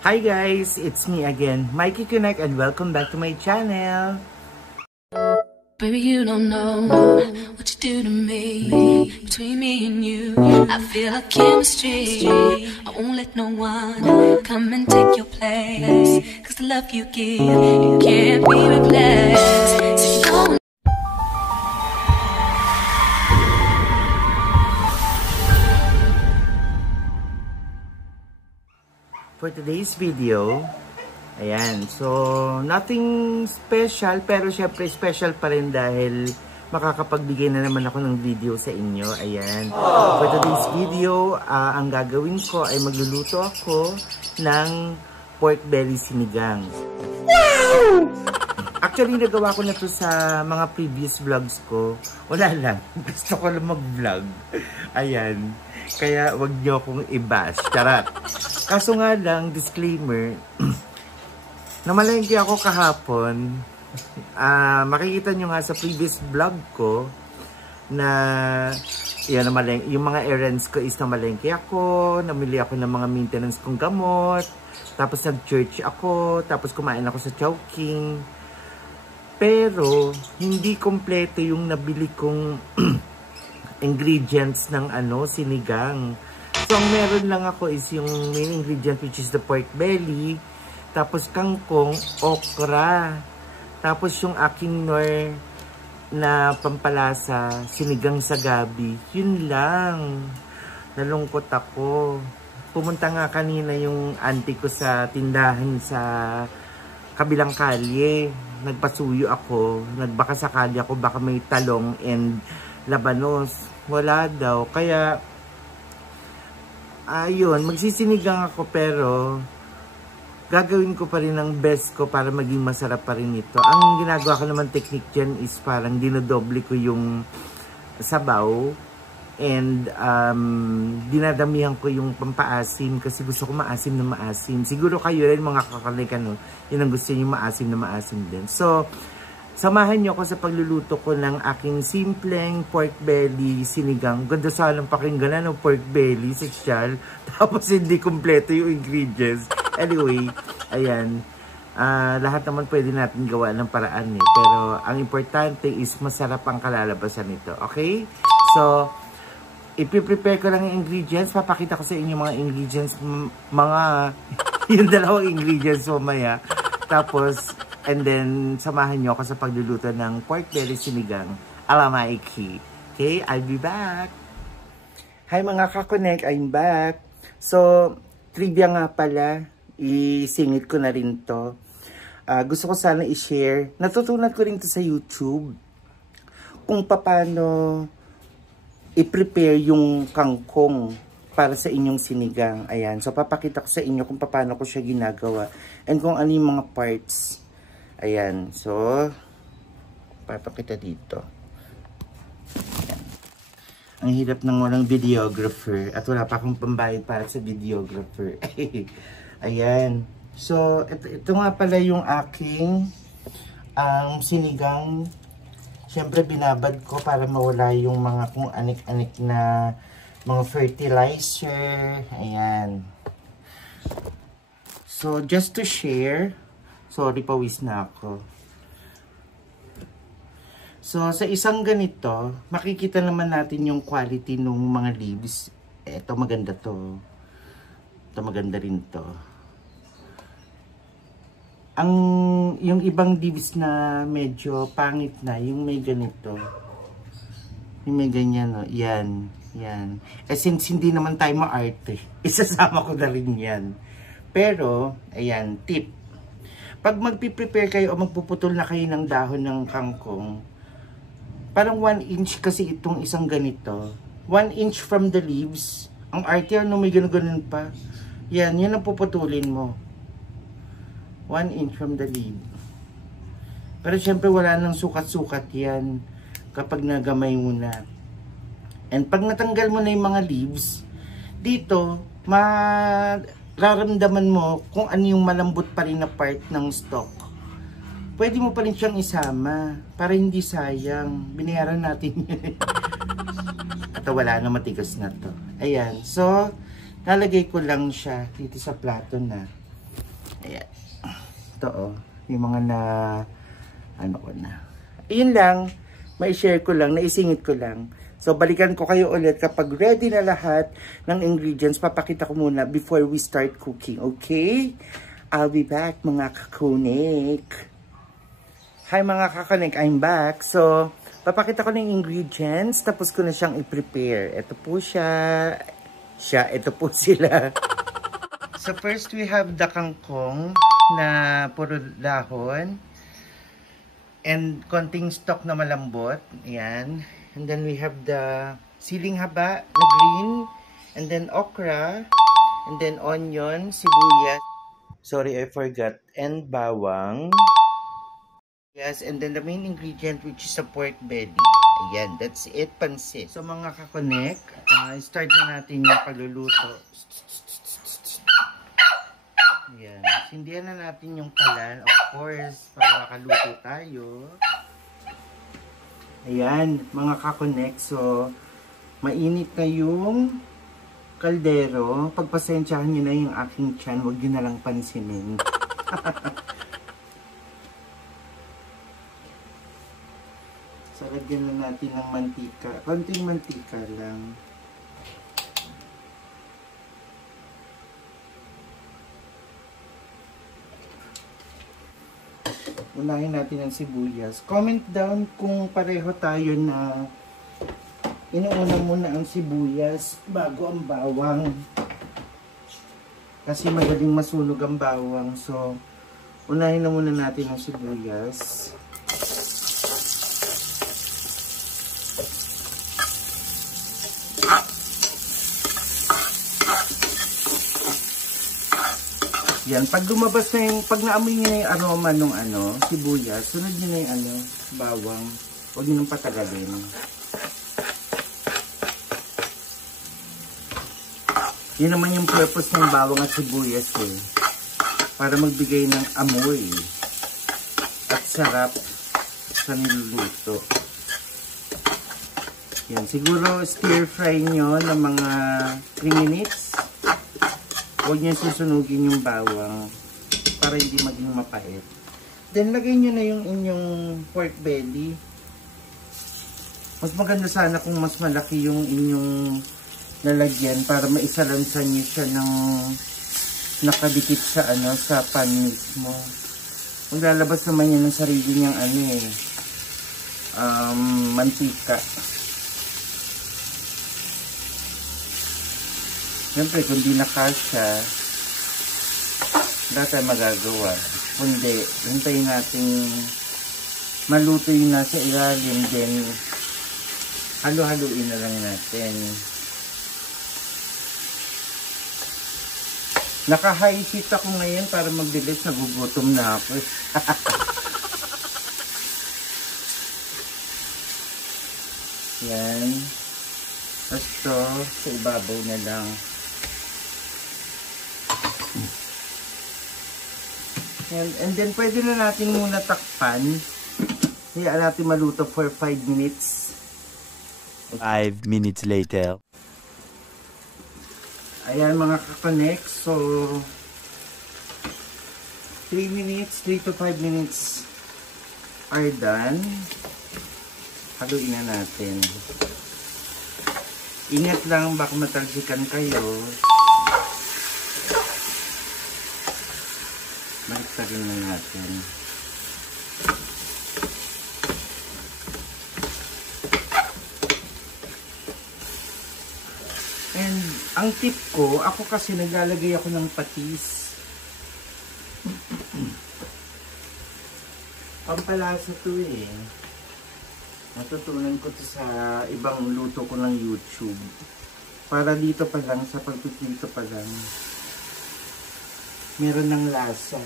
Hi guys, it's me again, Mikey Connect, and welcome back to my channel. Baby, you don't know what you do to me. Between me and you, I feel like chemistry. I won't let no one come and take your place. Cause the love you give, it can't be replaced. So go. For today's video, ayan, so nothing special, pero syempre special pa rin dahil makakapagbigay na naman ako ng video sa inyo. Ayan, for today's video, ang gagawin ko ay magluluto ako ng pork belly sinigang. Wow! Actually, nagawa ko na to sa mga previous vlogs ko. Wala lang, gusto ko lang mag-vlog. Ayan, kaya wag niyo akong i-bash. Charot! Kaso nga lang, disclaimer, namalengke ako kahapon. Makikita nyo nga sa previous vlog ko na yan, yung mga errands ko is namalengke ako, namili ako ng mga maintenance kong gamot, tapos nag-church ako, tapos kumain ako sa Chowking. Pero, hindi kompleto yung nabili kong ingredients ng sinigang. So, ang meron lang ako is yung main ingredient, which is the pork belly, tapos kangkong, okra, tapos yung aking nor na pampalasa, sinigang sa gabi. Yun lang. Nalungkot ako. Pumunta nga kanina yung auntie ko sa tindahan sa kabilang kalye. Nagpasuyo ako. Nagbaka sakali ako, baka may talong and labanos. Wala daw. Kaya ayun, magsisinigang ako pero gagawin ko pa rin ang best ko para maging masarap pa rin ito. Ang ginagawa ko naman technique dyan is parang dinodoble ko yung sabaw and dinadamihan ko yung pampaasim kasi gusto ko maasim na maasim. Siguro kayo rin mga kakalikan, no? Yun ang gusto niyo, maasim na maasim din. So, samahan niyo ako sa pagluluto ko ng aking simpleng pork belly sinigang. Ganda salang pakinggan ng pork belly, sexual. Tapos hindi kompleto yung ingredients. Anyway, ayan. Lahat naman pwede natin gawa ng paraan eh. Pero ang importante is masarap ang kalalabasan nito. Okay? So, ipiprepare ko lang yung ingredients. Papakita ko sa inyo mga ingredients. Yung dalawang ingredients mamaya. Tapos, and then, samahan nyo ako sa pagluluto ng pork belly sinigang ala Mikey. Okay, I'll be back. Hi mga ka-connect, I'm back. So, trivia nga pala, isingit ko na rin to. Gusto ko sana i-share. Natutunan ko rin to sa YouTube. Kung paano i-prepare yung kangkong para sa inyong sinigang. Ayan, so papakita ko sa inyo kung paano ko siya ginagawa. And kung ano yung mga parts. Ayan, so, papakita dito. Ayan. Ang hirap ng walang videographer at wala pa akong pambayad para sa videographer. Ayan. So, ito nga pala yung aking sinigang. Siyempre, binabad ko para mawala yung mga kung anik-anik na mga fertilizer. Ayan. So, just to share, sorry, pawis na ako. So, sa isang ganito, makikita naman natin yung quality ng mga leaves. Ito, maganda to. Ito, maganda rin to. Yung ibang leaves na medyo pangit na, yung may ganito. Yung may ganyan, no? Yan. Yan. Eh, since hindi naman tayo maarte, isasama ko na rin yan. Pero, ayan, tip. Pag magpiprepare kayo o magpuputol na kayo ng dahon ng kangkong, parang 1 inch kasi itong isang ganito. 1 inch from the leaves. Ang arte, may ganun pa. Yan, yan ang puputulin mo. 1 inch from the leaf. Pero syempre wala nang sukat-sukat yan kapag nagamay mo na. And pag natanggal mo na yung mga leaves, dito, mararamdaman mo kung ano yung malambot pa rin na part ng stalk. Pwede mo pa rin siyang isama para hindi sayang. Binayaran natin yun. At wala na, matigas na to. Ayan. So, nalagay ko lang siya dito sa plato na. Ayan. Ito oh, yung mga na, ano ko na. Ayun lang, mai-share ko lang, naisingit ko lang. So, balikan ko kayo ulit kapag ready na lahat ng ingredients. Papakita ko muna before we start cooking, okay? I'll be back, mga kakunik. Hi, mga kakunik, I'm back. So, papakita ko ng ingredients, tapos ko na siyang i-prepare. Ito po siya, ito po sila. So, first we have the kangkong na puro dahon. And konting stock na malambot. Ayan. And then we have the siling haba na green. And then okra. And then onion, sibuyas. Sorry, I forgot. And bawang. Yes, and then the main ingredient which is a pork belly. Ayan, that's it, pansit. So mga kakonek, start na natin yung pagluluto. Ayan, sindihan na natin yung kalan, of course, para makaluto tayo. Ayan, mga kakonek, so mainit na yung kaldero. Pagpasensyahan nyo na yung aking tiyan, huwag nyo na lang pansinin. So, lagyan na natin ng mantika. Konting mantika lang. Unahin natin ang sibuyas. Comment down kung pareho tayo na inuuna muna ang sibuyas bago ang bawang. Kasi magaling masunog ang bawang. So, unahin na muna natin ang sibuyas. Yan, pag lumabas na yung, pag naamoy nyo na yung aroma ng sibuyas, sunod nyo na yung bawang. Huwag nyo nang patagalin. Yun naman yung purpose ng bawang at sibuyas eh. Para magbigay ng amoy at sarap sa niluluto. Yan, siguro stir fry nyo ng mga 3 minutes. Huwag nyo susunugin yung bawang para hindi maging mapait. Then, lagay nyo na yung inyong pork belly. Mas maganda sana kung mas malaki yung inyong lalagyan para maisalansan nyo siya ng nakadikit sa sa pan mismo. Maglalabas naman yan ng sarili niyang mantika. Siyempre, kung di nakasya, wala tayong magagawa. Kundi, hintayin natin maluto yung nasa ilalim, then halo-haluin na lang natin. Naka-high heat ako ngayon para magbilis, nagugutom na ako. Yan. Tapos to, sa ibabaw na lang. And then, pwede na natin muna takpan. Hayaan natin maluto for 5 minutes. 5 minutes later. Ayan mga kakonek. So, 3 to 5 minutes are done. Haluin na natin. Ingat lang, baka matalsikan kayo. Baliktarin na natin. And ang tip ko, ako kasi naglalagay ako ng patis. Pampalasa to eh. Natutunan ko to sa ibang luto ko ng YouTube. Para dito pa lang, sa pagpipito pa lang, meron ng lasa.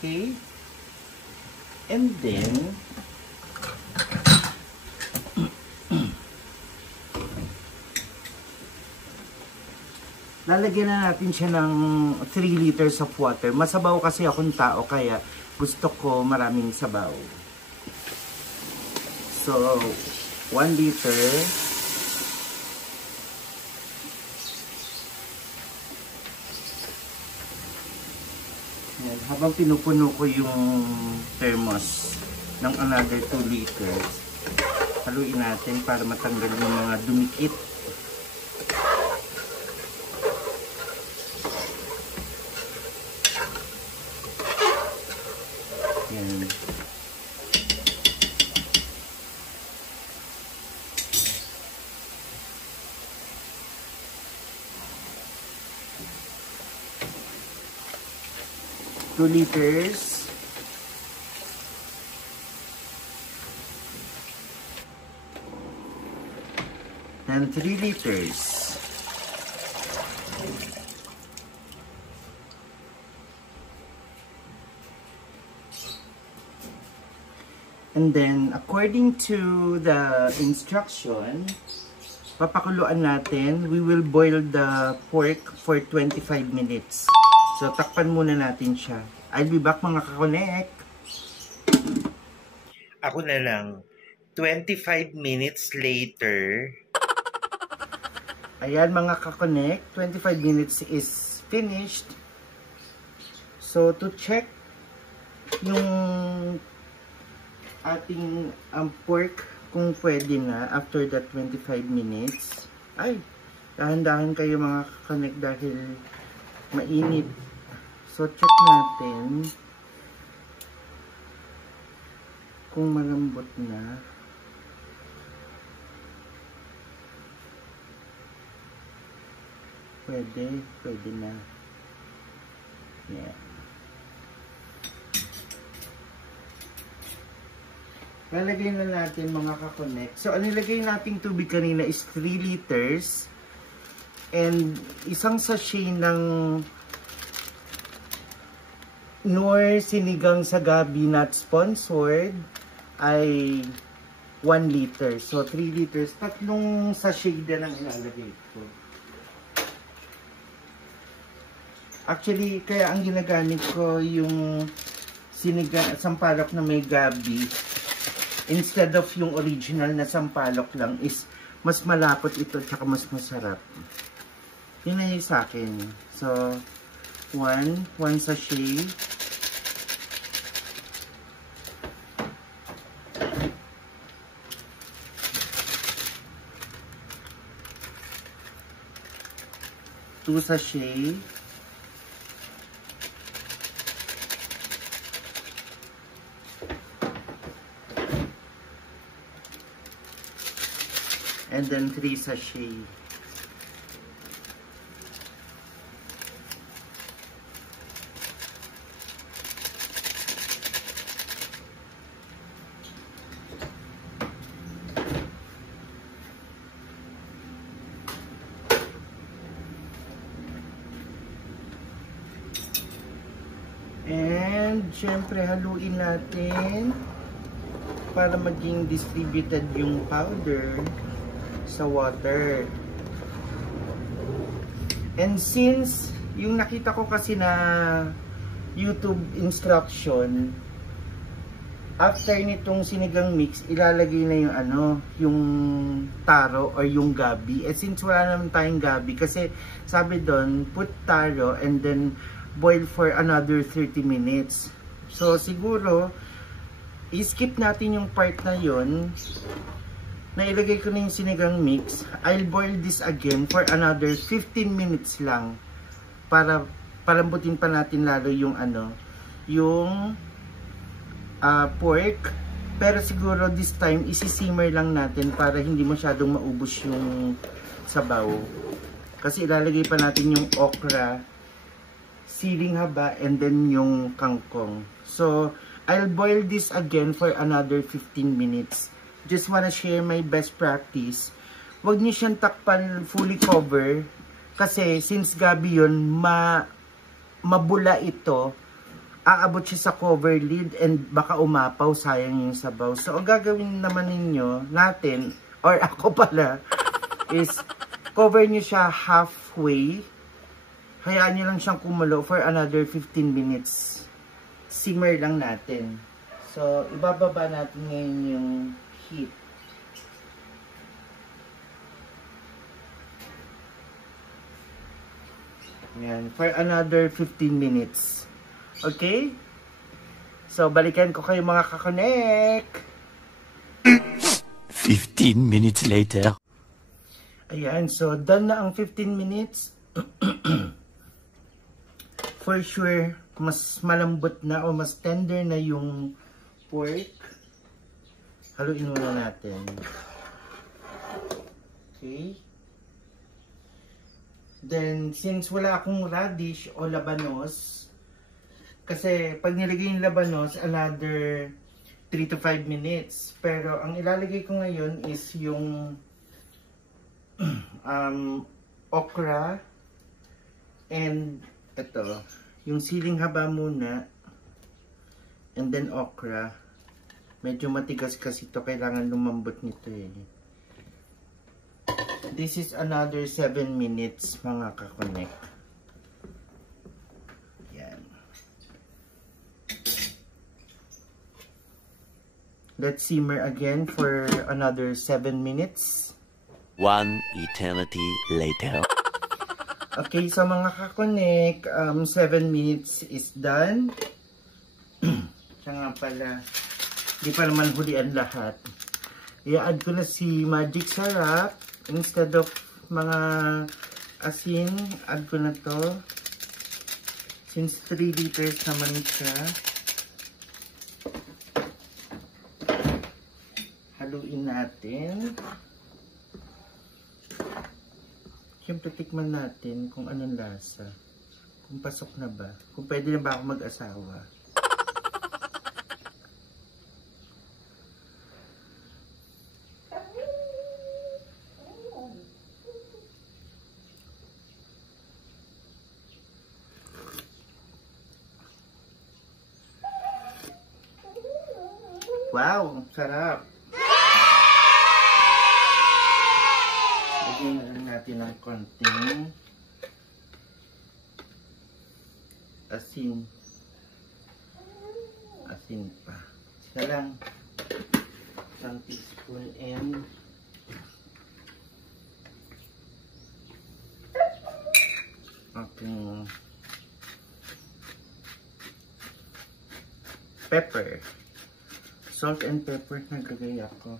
Okay. And then, Lalagyan na natin siya ng 3 liters of water. Masabaw kasi akong tao, kaya gusto ko maraming sabaw. So, 1 liter. Yan. Habang pinupuno ko yung thermos ng another 2 liters, haluin natin para matanggal yung mga dumikit. Yan. Two liters. And 3 liters. And then, according to the instruction, papakuluan natin. We will boil the pork for 25 minutes. So, takpan muna natin siya. I'll be back mga kakonek. Ako na lang. 25 minutes later. Ayan mga kakonek. 25 minutes is finished. So, to check yung ating pork kung pwede na after that 25 minutes. Ay, dahan-dahan kayo mga kakonek dahil mainit. So, check natin kung malambot na. Pwede na. Yeah. Lalagay na natin mga kakonek. So, ang nilagay nating tubig kanina is 3 liters. And isang sachet ng Knorr sinigang sa gabi, not sponsored, ay 1 liter. So, 3 liters. Tatlong sachet din ang ilalagay ko. Actually, kaya ang ginagamit ko yung sinigang, sampalok na may gabi. Instead of yung original na sampalok lang is mas malapot ito at mas masarap. Yun na yung sa akin. So, 1 sachet. Two sachet. And then 3 sachet. And syempre haluin natin para maging distributed yung powder sa water. And since yung nakita ko kasi na YouTube instruction, after nitong sinigang mix, ilalagay na yung yung taro or yung gabi. Eh since wala naman tayong gabi, kasi sabi doon, put taro and then boil for another 30 minutes. So siguro, i-skip natin yung part na yun. Nailagay ko na yung sinigang mix. I'll boil this again for another 15 minutes lang para palambutin pa natin lalo yung yung pork. Pero siguro this time isi-simmer lang natin para hindi masyadong maubos yung sabaw. Kasi ilalagay pa natin yung okra, siling haba, and then yung kangkong. So I'll boil this again for another 15 minutes. Just wanna share my best practice. Huwag niyo siyang takpan fully cover. Kasi since gabi yun, mabula ito. Aabot siya sa cover lid and baka umapaw, sayang yung sabaw. So ang gagawin naman natin, or ako pala, is cover niyo siya halfway. Hayaan nyo lang siyang kumulo for another 15 minutes. Simmer lang natin. So, ibababa natin ngayon yung heat. Yan, for another 15 minutes. Okay? So, balikan ko kayo mga kakonek. 15 minutes later. Ayan, so done na ang 15 minutes. For sure, mas malambot na o mas tender na yung pork. Haluin muna natin. Okay. Then, since wala akong radish o labanos, kasi pag nilagay yung labanos, another 3 to 5 minutes. Pero ang ilalagay ko ngayon is yung okra and ito, yung siling haba muna and then okra. Medyo matigas kasi ito, kailangan lumambot nito eh. This is another 7 minutes mga kakonek. Yan. Let's simmer again for another 7 minutes. 1 eternity later. Okay, so mga kakonek, 7 minutes is done. Siya nga pala, di pa naman hulian lahat. I-add ko na si Magic Sarap. Instead of mga asin, add ko na to. Since 3 liters naman siya. Haluin natin. Siyempre, tikman natin kung anong lasa. Kung pasok na ba. Kung pwede na ba ako mag-asawa. Wow! Sarap! Lagyan na lang natin ng konting asin. Asin pa. Isa lang. Isang teaspoon and ating pepper. Salt and pepper naglagay ako.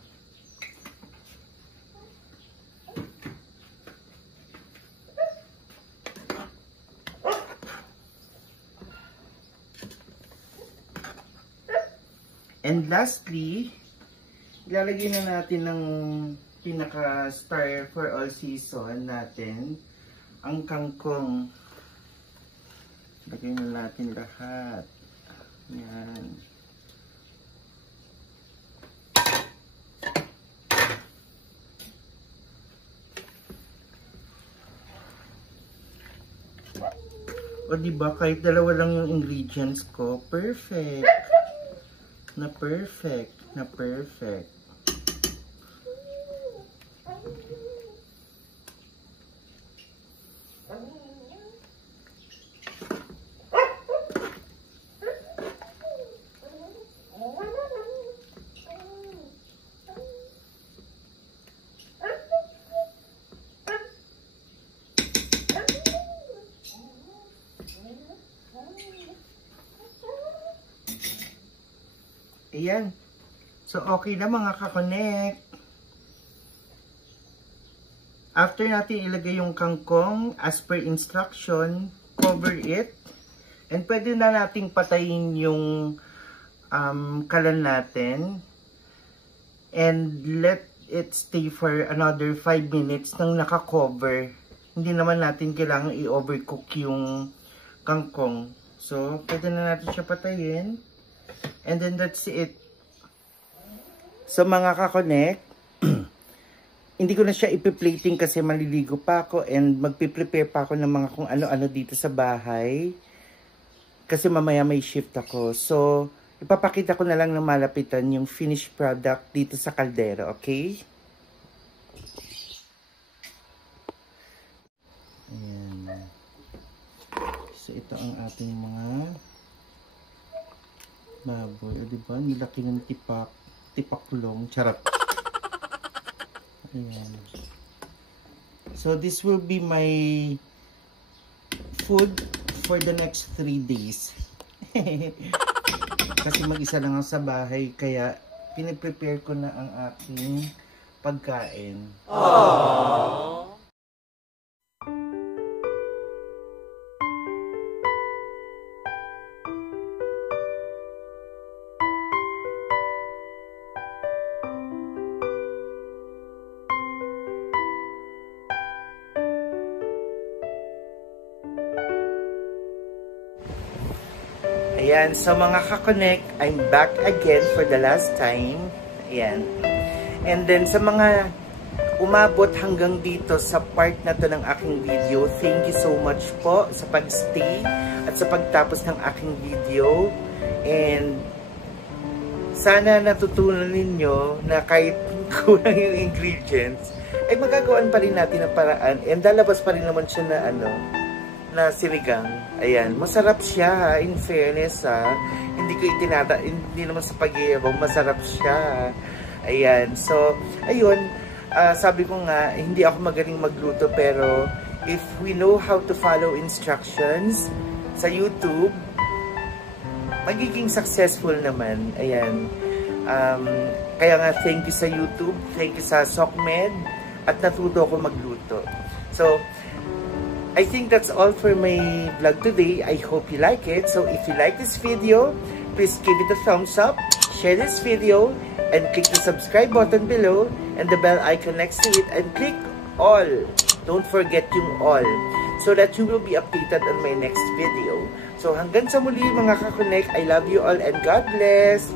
And lastly, ilalagay na natin ng pinaka-star for all season natin, ang kangkong. Lagay na natin lahat. Yan. O diba, kahit dalawa lang yung ingredients ko, perfect. Na perfect. Na perfect. Ayan. So, okay na mga kakonek. After natin ilagay yung kangkong, as per instruction, cover it. And pwede na nating patayin yung kalan natin. And let it stay for another 5 minutes nang naka-cover. Hindi naman natin kailangan i-overcook yung kangkong. So, pwede na natin siya patayin. And then that's it. So mga kakonek, hindi ko na siya ipi-plating kasi maliligo pa ako and magpi-prepare pa ako ng mga kung ano-ano dito sa bahay. Kasi mamaya may shift ako. So, ipapakita ko na lang ng malapitan yung finished product dito sa kaldero, okay? Ayan. So, ito ang ating mga baboy. O, diba? Nilaki ng tipaklong. Charap. Ayan. So, this will be my food for the next 3 days. Kasi mag-isa lang ako sa bahay, kaya piniprepare ko na ang aking pagkain. Aww. Ayan, so mga ka-connect, I'm back again for the last time. Ayan. And then sa mga umabot hanggang dito sa part na to ng aking video, thank you so much po sa pag-stay at sa pagtapos ng aking video. And sana natutunan ninyo na kahit kulang yung ingredients, ay magagawan pa rin natin ang paraan. And lalabas pa rin naman siya na na sinigang. Ayan, masarap siya, in fairness hindi ko hindi naman sa pag-iibang, masarap siya. Ayan, so ayun, sabi ko nga, hindi ako magaling magluto, pero if we know how to follow instructions sa YouTube, magiging successful naman. Ayan, kaya nga thank you sa YouTube, thank you sa SOCMED, at natuto ako magluto. So I think that's all for my vlog today. I hope you like it. So if you like this video, please give it a thumbs up, share this video, and click the subscribe button below and the bell icon next to it, and click all. Don't forget yung all, so that you will be updated on my next video. So hanggang sa muli mga ka-connect, I love you all and God bless!